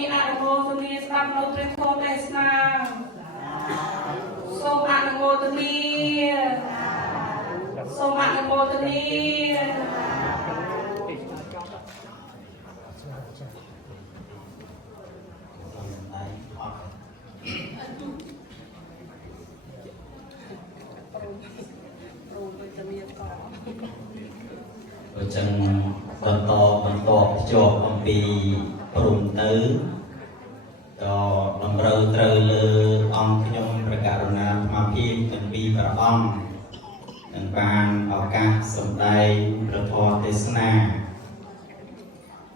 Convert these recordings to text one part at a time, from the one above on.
มีอนุโมทนีสำหรับเราเป็นโทษในสนาทรงอนุโมทนีทรงอนุโมทนีจังបន្តភ្ជាប់អំពីព្រំទៅក៏តម្រូវត្រូវលើអង្គខ្ញុំព្រះករុណាអាភិភាពទាំងពីរព្រះអង្គនឹងបានឱកាសសម្ដែងព្រះធម៌ទេសនា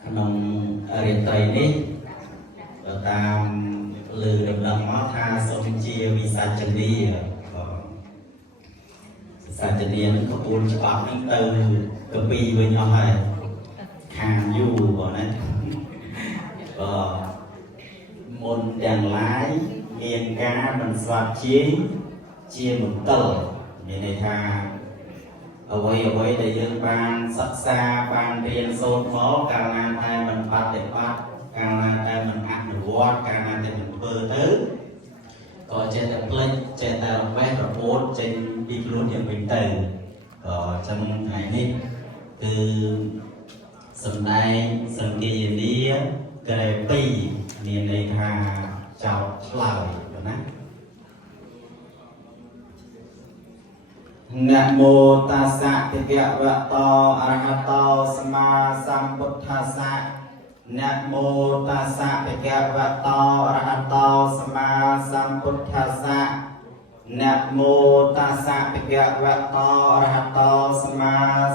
ក្នុងរាត្រីនេះតាមលើដំណឹងមកថាសូមជាវិសាចនីសាចនីនឹងក្បួនច្បាប់នេះទៅកពីវិញអស់ហើយខាងយូរបងណាមុនទាំងឡាយមានការមិនស្វាត់ជាមន្ទិលមានន័យថាអ្វីដែលយើងបានសិក្សាបានរៀនសូត្រមកកាលណាតែមិនបប្រតិបត្តិកាលណាតែមិនអនុវត្តកាលណាតែមិនធ្វើទៅក៏ចេះតែផ្លេចចេះតែរវេះរបួតចេញពីខ្លួនយើងវិញទៅក៏ចឹងថ្ងៃនេះគឺសម្ដែងសង្កេយនីក្រែ2មានន័យថាចោតឆ្លើយណាណាមោតាសៈភគវតោអរហតោសម្មាសម្ពុទ្ធាសៈណាមោតាសៈភគវតោអរហតោសម្មាសម្ពុទ្ធាសៈណាមោតាសៈភគវតោអរហតោសម្មា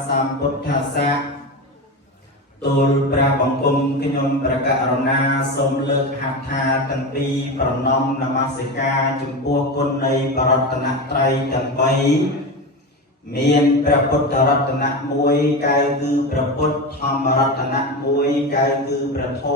សម្ពុទ្ធាសៈទូលព្រះបង្គំខ្ញុំព្រះករុណាសូមលើកហដ្ឋាទាំងពីរប្រណម្យនមស្ការចំពោះគុណនៃបរតនត្រ័យទាំង3មានព្រះពុទ្ធរតនៈ1កែគឺព្រះពុទ្ធធម្មរតនៈ1កែគឺព្រះធម៌